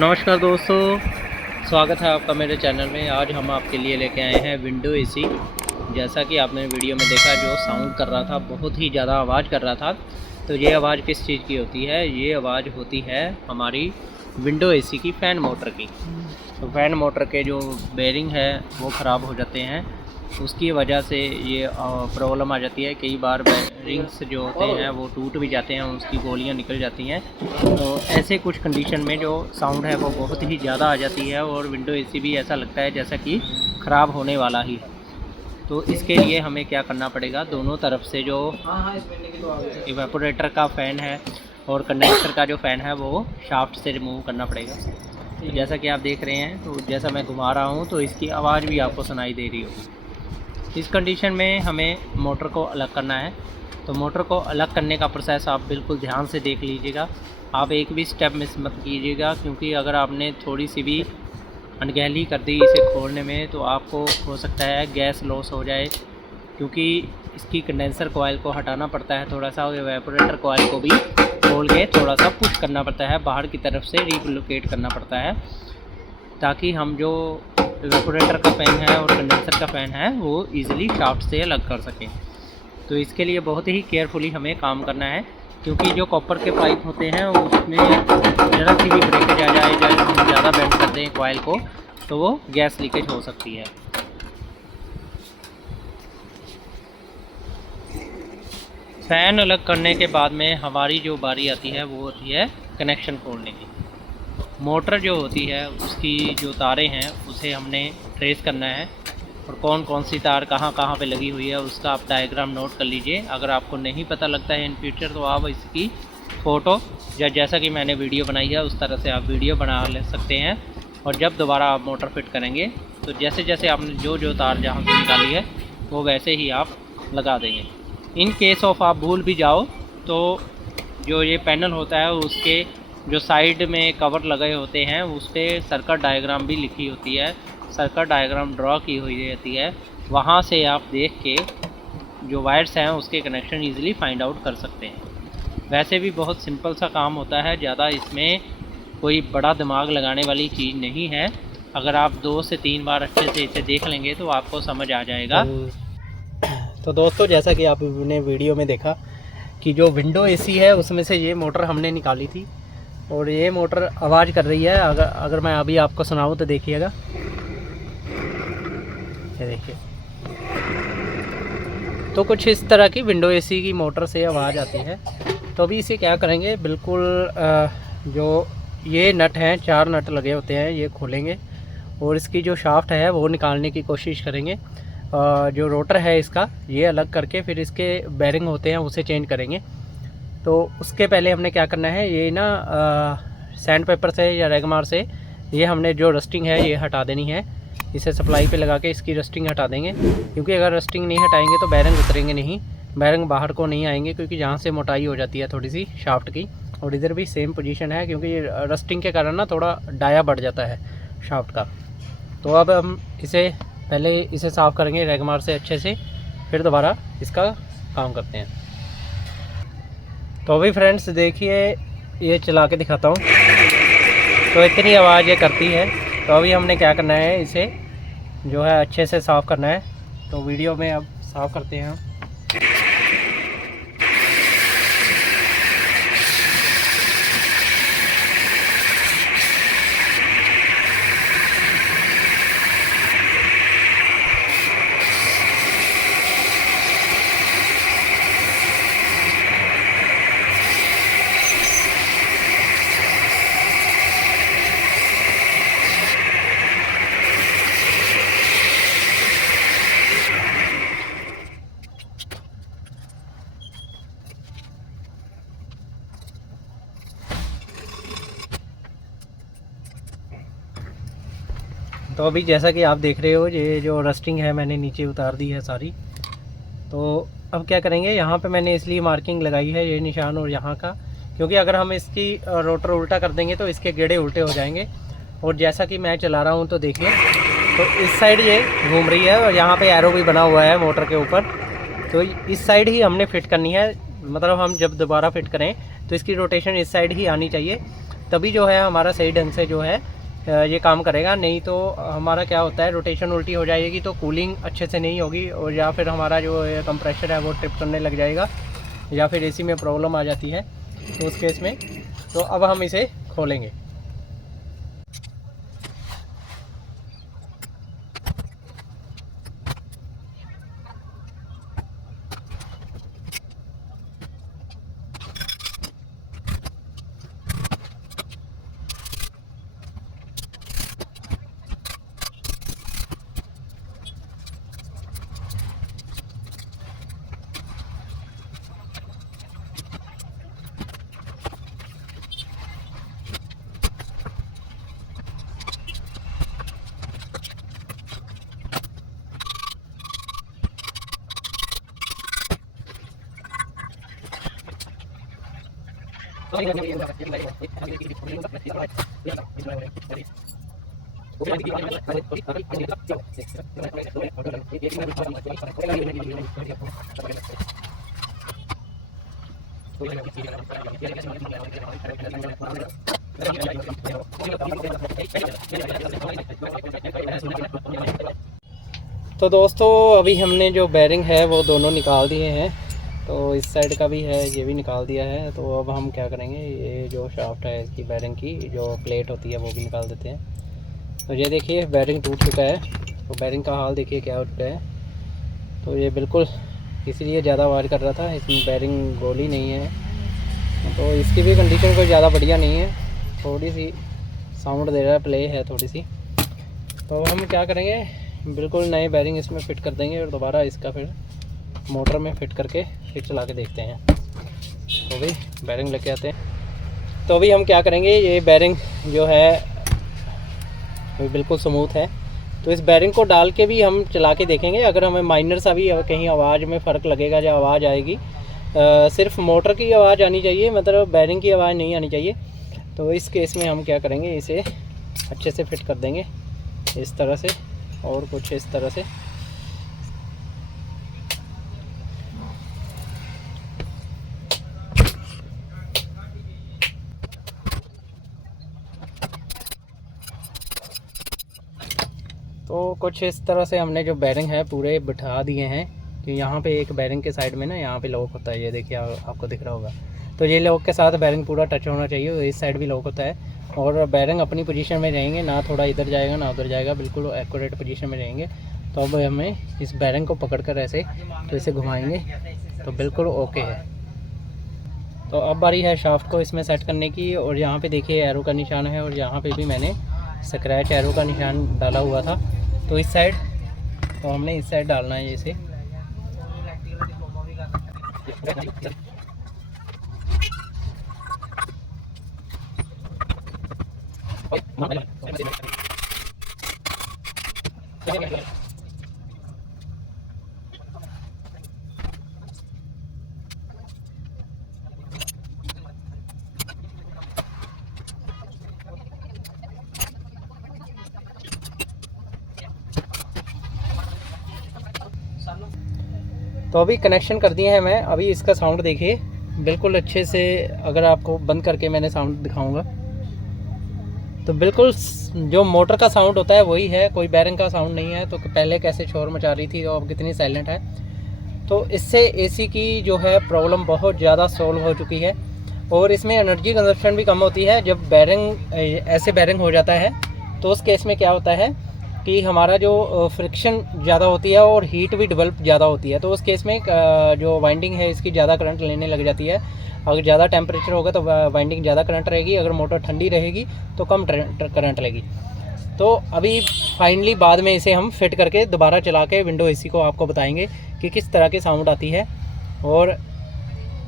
नमस्कार दोस्तों, स्वागत है आपका मेरे चैनल में। आज हम आपके लिए लेके आए हैं विंडो एसी। जैसा कि आपने वीडियो में देखा, जो साउंड कर रहा था, बहुत ही ज़्यादा आवाज़ कर रहा था। तो ये आवाज़ किस चीज़ की होती है? ये आवाज़ होती है हमारी विंडो एसी की फ़ैन मोटर की। तो फ़ैन मोटर के जो बेरिंग है वो ख़राब हो जाते हैं, उसकी वजह से ये प्रॉब्लम आ जाती है। कई बार बेरिंग्स जो होते हैं वो टूट भी जाते हैं, उसकी गोलियां निकल जाती हैं। तो ऐसे कुछ कंडीशन में जो साउंड है वो बहुत ही ज़्यादा आ जाती है और विंडो एसी भी ऐसा लगता है जैसा कि ख़राब होने वाला ही है। तो इसके लिए हमें क्या करना पड़ेगा, दोनों तरफ से जो इवेपोरेटर का फ़ैन है और कंडेंसर का जो फ़ैन है वो शाफ्ट से रिमूव करना पड़ेगा। तो जैसा कि आप देख रहे हैं, तो जैसा मैं घुमा रहा हूँ तो इसकी आवाज़ भी आपको सुनाई दे रही होगी। इस कंडीशन में हमें मोटर को अलग करना है। तो मोटर को अलग करने का प्रोसेस आप बिल्कुल ध्यान से देख लीजिएगा। आप एक भी स्टेप मिस मत कीजिएगा, क्योंकि अगर आपने थोड़ी सी भी अनगहली कर दी इसे खोलने में तो आपको हो सकता है गैस लॉस हो जाए, क्योंकि इसकी कंडेंसर कॉइल को हटाना पड़ता है थोड़ा सा, और इवेपोरेटर कॉइल को भी खोल के थोड़ा सा पुश करना पड़ता है, बाहर की तरफ से रिलोकेट करना पड़ता है, ताकि हम जो इवेपोरेटर का फ़ैन है और कंडेंसर का फ़ैन है वो इजीली शाफ्ट से अलग कर सकें। तो इसके लिए बहुत ही केयरफुली हमें काम करना है, क्योंकि जो कॉपर के पाइप होते हैं उसमें ज़रा सी भी ब्रेकेज आ जाए, जब हम ज़्यादा बेंड करते हैं कॉइल को, तो वो गैस लीकेज हो सकती है। फ़ैन अलग करने के बाद में हमारी जो बारी आती है वो होती है कनेक्शन खोलने की। मोटर जो होती है उसकी जो तारें हैं उसे हमने ट्रेस करना है, और कौन कौन सी तार कहाँ कहाँ पे लगी हुई है उसका आप डायग्राम नोट कर लीजिए। अगर आपको नहीं पता लगता है इन फ्यूचर, तो आप इसकी फ़ोटो या जैसा कि मैंने वीडियो बनाई है उस तरह से आप वीडियो बना ले सकते हैं, और जब दोबारा आप मोटर फिट करेंगे तो जैसे जैसे आपने जो तार जहाँ से निकाली है वो वैसे ही आप लगा देंगे। इन केस ऑफ आप भूल भी जाओ तो जो ये पैनल होता है उसके जो साइड में कवर लगे होते हैं उस पर सर्किट डायग्राम भी लिखी होती है, सर्किट डायग्राम ड्रॉ की हुई रहती है। वहाँ से आप देख के जो वायर्स हैं उसके कनेक्शन इजीली फाइंड आउट कर सकते हैं। वैसे भी बहुत सिंपल सा काम होता है, ज़्यादा इसमें कोई बड़ा दिमाग लगाने वाली चीज़ नहीं है। अगर आप 2 से 3 बार अच्छे से इसे देख लेंगे तो आपको समझ आ जाएगा। तो दोस्तों, जैसा कि आपने वीडियो में देखा कि जो विंडो एसी है उसमें से ये मोटर हमने निकाली थी, और ये मोटर आवाज़ कर रही है। अगर मैं अभी आपको सुनाऊँ तो देखिएगा, ये देखिए। तो कुछ इस तरह की विंडो एसी की मोटर से आवाज़ आती है। तो अभी इसे क्या करेंगे, बिल्कुल जो ये नट हैं, 4 नट लगे होते हैं, ये खोलेंगे और इसकी जो शाफ्ट है वो निकालने की कोशिश करेंगे। जो रोटर है इसका ये अलग करके फिर इसके बेरिंग होते हैं उसे चेंज करेंगे। तो उसके पहले हमने क्या करना है, ये ना सैंड पेपर से या रेगमार से ये हमने जो रस्टिंग है ये हटा देनी है। इसे सप्लाई पे लगा के इसकी रस्टिंग हटा देंगे, क्योंकि अगर रस्टिंग नहीं हटाएंगे तो बैरिंग उतरेंगे नहीं, बैरिंग बाहर को नहीं आएंगे, क्योंकि यहाँ से मोटाई हो जाती है थोड़ी सी शाफ्ट की। और इधर भी सेम पोजीशन है, क्योंकि रस्टिंग के कारण ना थोड़ा डाया बढ़ जाता है शाफ्ट का। तो अब हम पहले इसे साफ़ करेंगे रेगमार से अच्छे से, फिर दोबारा इसका काम करते हैं। तो अभी फ्रेंड्स देखिए, ये चला के दिखाता हूँ। तो इतनी आवाज़ ये करती है। तो अभी हमने क्या करना है, इसे जो है अच्छे से साफ़ करना है। तो वीडियो में अब साफ़ करते हैं हम। तो अभी जैसा कि आप देख रहे हो, ये जो रस्टिंग है मैंने नीचे उतार दी है सारी। तो अब क्या करेंगे, यहाँ पे मैंने इसलिए मार्किंग लगाई है, ये निशान और यहाँ का, क्योंकि अगर हम इसकी रोटर उल्टा कर देंगे तो इसके गेड़े उल्टे हो जाएंगे। और जैसा कि मैं चला रहा हूँ तो देखिए, तो इस साइड ये घूम रही है और यहाँ पे एरो भी बना हुआ है मोटर के ऊपर। तो इस साइड ही हमने फिट करनी है, मतलब हम जब दोबारा फिट करें तो इसकी रोटेशन इस साइड ही आनी चाहिए। तभी जो है हमारा सही ढंग से जो है ये काम करेगा। नहीं तो हमारा क्या होता है, रोटेशन उल्टी हो जाएगी तो कूलिंग अच्छे से नहीं होगी, और या फिर हमारा जो कंप्रेसर है वो ट्रिप करने लग जाएगा, या फिर एसी में प्रॉब्लम आ जाती है तो उस केस में। तो अब हम इसे खोलेंगे। तो दोस्तों अभी हमने जो बेरिंग है वो दोनों निकाल दिए हैं, तो इस साइड का भी है, ये भी निकाल दिया है। तो अब हम क्या करेंगे, ये जो शाफ्ट है इसकी बेरिंग की जो प्लेट होती है वो भी निकाल देते हैं। तो ये देखिए बेरिंग टूट चुका है, तो बेरिंग का हाल देखिए क्या हो चुका है। तो ये बिल्कुल इसीलिए ज़्यादा आवाज़ कर रहा था, इसमें बेरिंग गोली नहीं है, तो इसकी भी कंडीशन कोई ज़्यादा बढ़िया नहीं है, थोड़ी सी साउंड दे रहा है, प्ले है थोड़ी सी। तो हम क्या करेंगे, बिल्कुल नए बेरिंग इसमें फ़िट कर देंगे और दोबारा इसका फिर मोटर में फ़िट करके फिर चला के देखते हैं। तो भी बेरिंग लेके आते हैं। तो अभी हम क्या करेंगे, ये बेरिंग जो है वो बिल्कुल स्मूथ है, तो इस बेरिंग को डाल के भी हम चला के देखेंगे। अगर हमें माइनर सा भी कहीं आवाज़ में फ़र्क लगेगा या आवाज़ आएगी, सिर्फ मोटर की आवाज़ आनी चाहिए, मतलब बेरिंग की आवाज़ नहीं आनी चाहिए। तो इस केस में हम क्या करेंगे, इसे अच्छे से फिट कर देंगे इस तरह से, और कुछ इस तरह से। तो कुछ इस तरह से हमने जो बेरिंग है पूरे बिठा दिए हैं कि यहाँ पे एक बेरिंग के साइड में ना यहाँ पे लॉक होता है, ये देखिए आपको दिख रहा होगा। तो ये लॉक के साथ बेरिंग पूरा टच होना चाहिए, तो इस साइड भी लॉक होता है, और बेरिंग अपनी पोजीशन में रहेंगे, ना थोड़ा इधर जाएगा ना उधर जाएगा, बिल्कुल एक्यूरेट पोजीशन में रहेंगे। तो अब हमें इस बेरिंग को पकड़कर ऐसे तो इसे घुमाएंगे तो बिल्कुल ओके है। तो अब बारी है शाफ्ट को इसमें सेट करने की, और यहाँ पे देखिए एरो का निशान है, और यहाँ पे भी मैंने स्क्रैच एरो का निशान डाला हुआ था। तो इस साइड, तो हमने इस साइड डालना है इसे। तो अभी कनेक्शन कर दिए हैं मैं। अभी इसका साउंड देखिए बिल्कुल अच्छे से, अगर आपको बंद करके मैंने साउंड दिखाऊंगा तो बिल्कुल जो मोटर का साउंड होता है वही है, कोई बेरिंग का साउंड नहीं है। तो पहले कैसे शोर मचा रही थी और अब कितनी साइलेंट है। तो इससे एसी की जो है प्रॉब्लम बहुत ज़्यादा सॉल्व हो चुकी है, और इसमें एनर्जी कंजप्शन भी कम होती है। जब बेरिंग ऐसे बेरिंग हो जाता है तो उस केस में क्या होता है कि हमारा जो फ्रिक्शन ज़्यादा होती है और हीट भी डेवलप ज़्यादा होती है। तो उस केस में जो वाइंडिंग है इसकी ज़्यादा करंट लेने लग जाती है। अगर ज़्यादा टेम्परेचर होगा तो वाइंडिंग ज़्यादा करंट रहेगी, अगर मोटर ठंडी रहेगी तो कम करंट लेगी। तो अभी फाइनली बाद में इसे हम फिट करके दोबारा चला के विंडो एसी को आपको बताएंगे कि किस तरह की साउंड आती है, और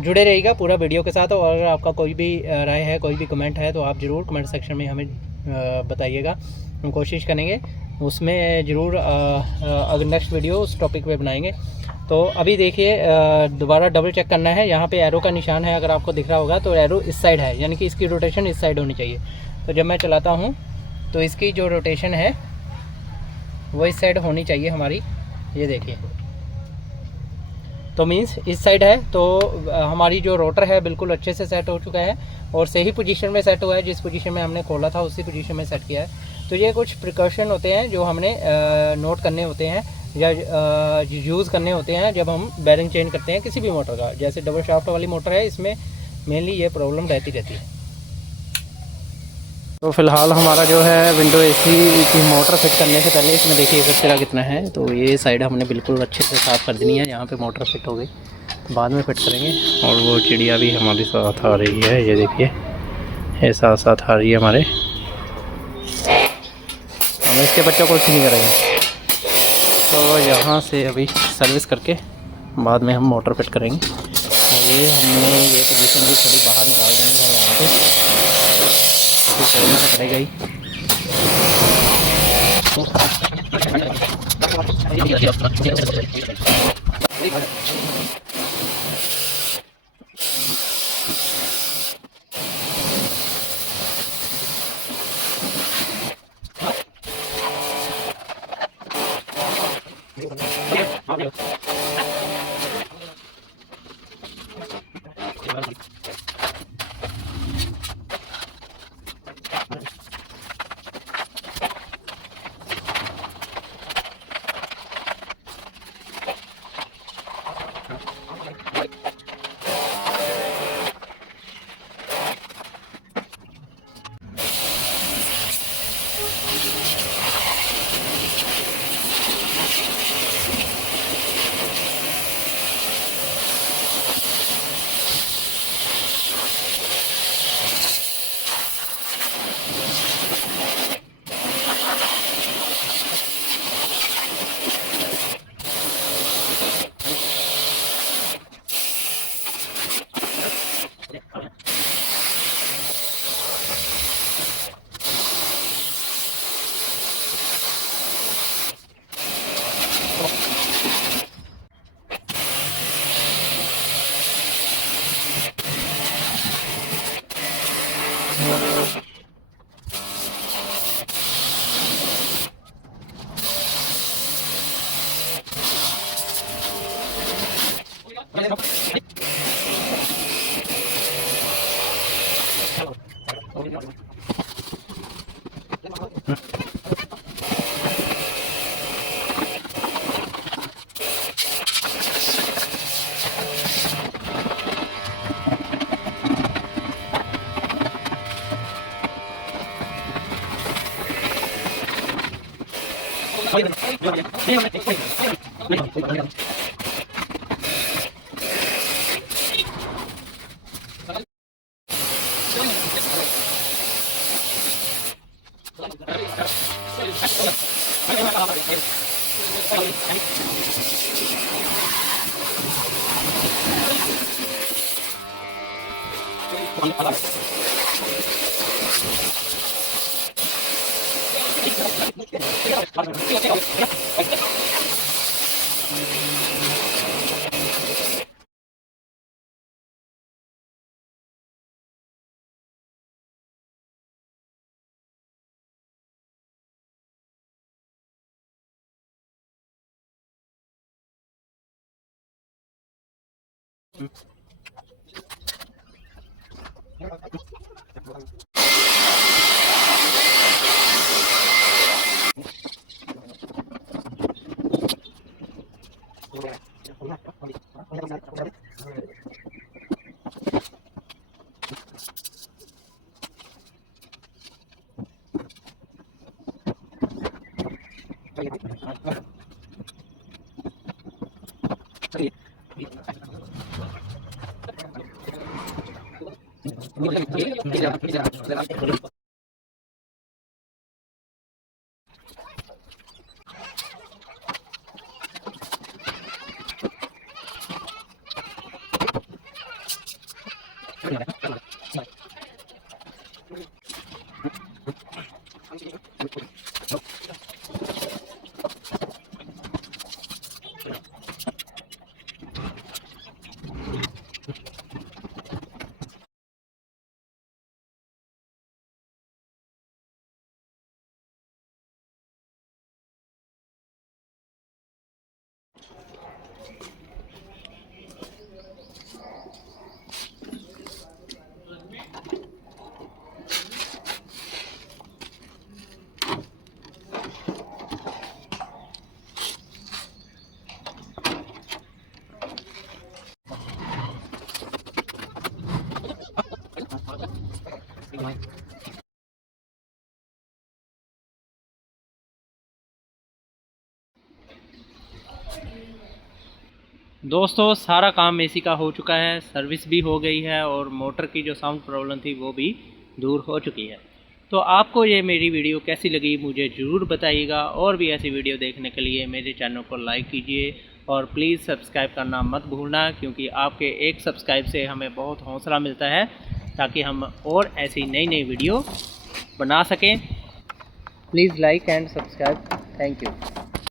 जुड़े रहिएगा पूरा वीडियो के साथ। और अगर आपका कोई भी राय है, कोई भी कमेंट है तो आप ज़रूर कमेंट सेक्शन में हमें बताइएगा। हम कोशिश करेंगे उसमें ज़रूर अगर नेक्स्ट वीडियो उस टॉपिक पे बनाएंगे। तो अभी देखिए दोबारा डबल चेक करना है। यहाँ पे एरो का निशान है, अगर आपको दिख रहा होगा तो एरो इस साइड है, यानी कि इसकी रोटेशन इस साइड होनी चाहिए। तो जब मैं चलाता हूँ तो इसकी जो रोटेशन है वो इस साइड होनी चाहिए हमारी, ये देखिए। तो मीन्स इस साइड है तो हमारी जो रोटर है बिल्कुल अच्छे से सेट हो चुका है और सही पोजीशन में सेट हुआ है, जिस पोजीशन में हमने खोला था उसी पोजीशन में सेट किया है। तो ये कुछ प्रिकॉशन होते हैं जो हमने नोट करने होते हैं या यूज़ करने होते हैं जब हम बैरिंग चेंज करते हैं किसी भी मोटर का। जैसे डबल शाफ्ट वाली मोटर है, इसमें मेनली ये प्रॉब्लम रहती है। तो फ़िलहाल हमारा जो है विंडो एसी की मोटर फिट करने से पहले इसमें देखिए कचरा कितना है। तो ये साइड हमने बिल्कुल अच्छे से साफ़ कर देनी है। यहाँ पे मोटर फिट हो गई, बाद में फिट करेंगे। और वो चिड़िया भी हमारे साथ आ रही है, ये देखिए ये साथ साथ आ रही है हमारे। हम इसके बच्चों को कुछ नहीं करेंगे। तो यहाँ से अभी सर्विस करके बाद में हम मोटर फिट करेंगे। और ये हमने ये पोजीशन भी थोड़ी बाहर निकाल देनी है यहाँ पे, खोलना तो पड़ेगा ही। दोस्तों सारा काम एसी का हो चुका है, सर्विस भी हो गई है और मोटर की जो साउंड प्रॉब्लम थी वो भी दूर हो चुकी है। तो आपको ये मेरी वीडियो कैसी लगी मुझे ज़रूर बताइएगा, और भी ऐसी वीडियो देखने के लिए मेरे चैनल को लाइक कीजिए और प्लीज़ सब्सक्राइब करना मत भूलना, क्योंकि आपके एक सब्सक्राइब से हमें बहुत हौसला मिलता है ताकि हम और ऐसी नई नई वीडियो बना सकें। Please like and subscribe. Thank you.